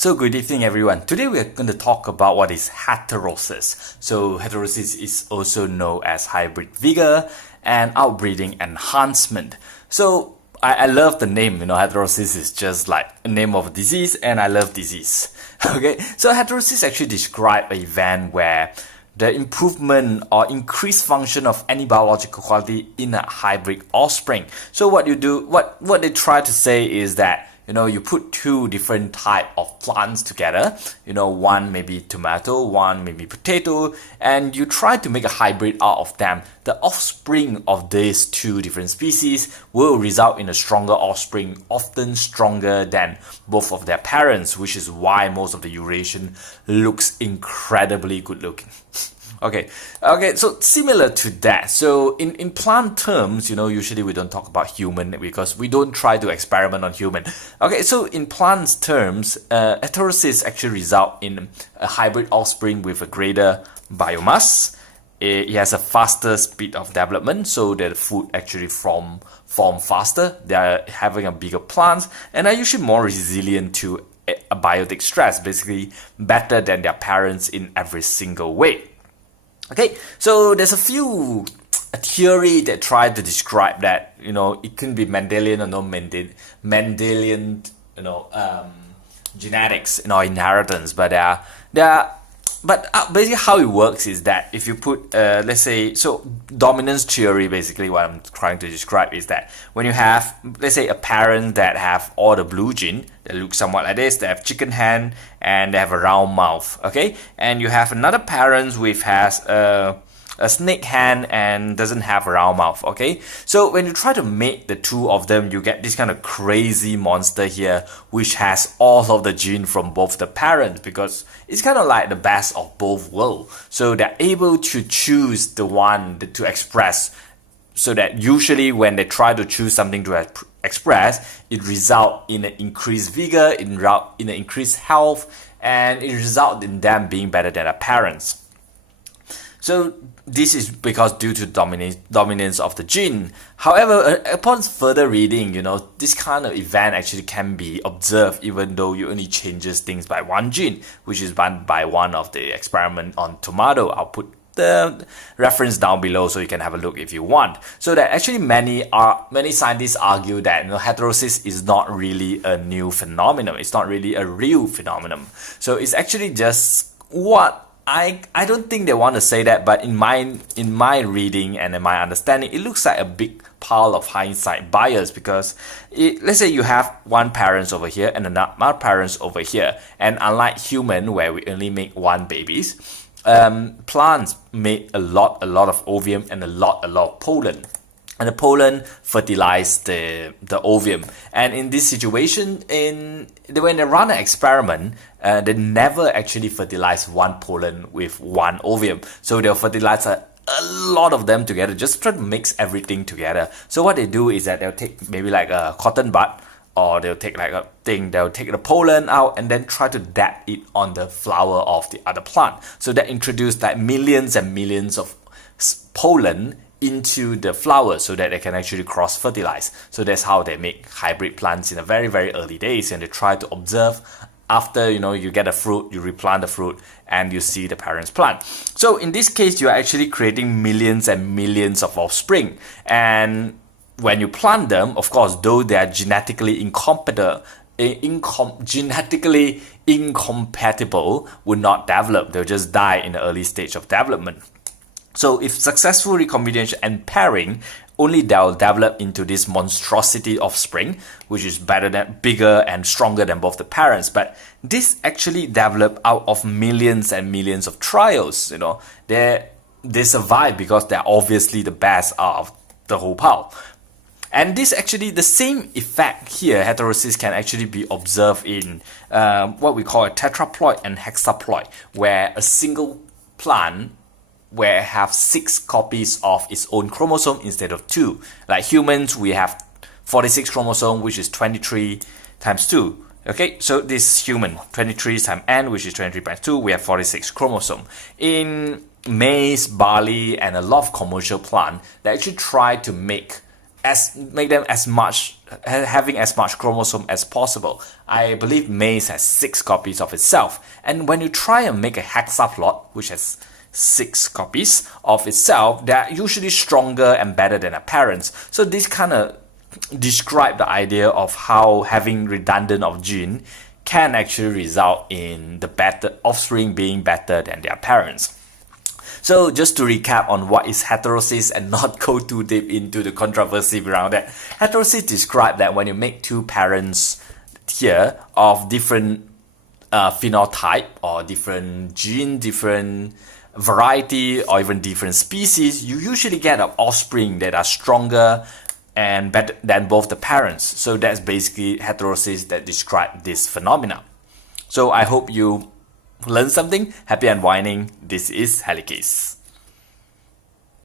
So good evening everyone. Today we are going to talk about what is heterosis. So heterosis is also known as hybrid vigor and outbreeding enhancement. So I love the name, heterosis is just like a name of a disease and I love disease. Okay, so heterosis actually describes an event where the improvement or increased function of any biological quality in a hybrid offspring. So what they try to say is that you put two different type of plants together, one maybe tomato, one maybe potato, and you try to make a hybrid out of them. The offspring of these two different species will result in a stronger offspring, often stronger than both of their parents, which is why most of the Eurasian looks incredibly good looking. Okay, so similar to that. So in plant terms, usually we don't talk about human because we don't try to experiment on human. Okay, so in plants terms, heterosis actually result in a hybrid offspring with a greater biomass. It has a faster speed of development, so that the food actually form faster. They are having a bigger plant and are usually more resilient to a biotic stress, basically better than their parents in every single way. Okay, so there's a theory that try to describe that, it can be Mendelian or no Mendelian, genetics, inheritance, but basically how it works is that if you put, let's say, so dominance theory, basically what I'm trying to describe is that when you have, let's say, a parent that have all the blue gene, that look somewhat like this, they have chicken hand and they have a round mouth, okay? And you have another parent which has a snake hand and doesn't have a round mouth, okay? So when you try to mate the two of them, you get this kind of crazy monster here, which has all of the gene from both the parents, because it's kind of like the best of both worlds. So they're able to choose the one to express, so that usually when they try to choose something to express, it results in an increased vigor, in an increased health, and it results in them being better than their parents. So this is because due to dominance of the gene. However, upon further reading, this kind of event actually can be observed even though you only changes things by one gene, which is done by one of the experiment on tomato. I'll put the reference down below so you can have a look if you want. So that actually many scientists argue that heterosis is not really a new phenomenon. It's not really a real phenomenon. So it's actually just what I don't think they want to say that, but in my reading and in my understanding, it looks like a big pile of hindsight bias, because let's say you have one parents over here and another parents over here, and unlike human where we only make one babies, plants make a lot of ovum and a lot of pollen. And the pollen fertilize the ovum. And in this situation, when they run an experiment, they never actually fertilize one pollen with one ovum. So they'll fertilize a lot of them together, just try to mix everything together. So what they do is that they'll take maybe like a cotton bud, or they'll take they'll take the pollen out and then try to dab it on the flower of the other plant. So that introduce like millions and millions of pollen into the flower so that they can actually cross-fertilize. So that's how they make hybrid plants in the very, very early days, and they try to observe after, you get a fruit, you replant the fruit, and you see the parents plant. So in this case, you are actually creating millions and millions of offspring. And when you plant them, of course, though they are genetically genetically incompatible, will not develop. They'll just die in the early stage of development. So if successful recombination and pairing, only they'll develop into this monstrosity offspring, which is bigger and stronger than both the parents. But this actually developed out of millions and millions of trials. They survive because they're obviously the best out of the whole pile. And this actually, the same effect here, heterosis, can actually be observed in what we call a tetraploid and hexaploid, where a single plant where have 6 copies of its own chromosome instead of 2. Like humans, we have 46 chromosome, which is 23 times 2. Okay, so this human, 23 times n, which is 23 times 2, we have 46 chromosome. In maize, barley, and a lot of commercial plant, they actually try to make make them as much having as much chromosome as possible. I believe maize has 6 copies of itself, and when you try and make a hexaplot which has 6 copies of itself, they're usually stronger and better than their parents. So this kind of describe the idea of how having redundant of gene can actually result in the better offspring being better than their parents. So just to recap on what is heterosis and not go too deep into the controversy around that. Heterosis describes that when you make 2 parents here of different phenotype or different gene, different variety or even different species, you usually get an offspring that are stronger and better than both the parents. So that's basically heterosis that describe this phenomena. So I hope you learn something. Happy unwinding. This is Helicase.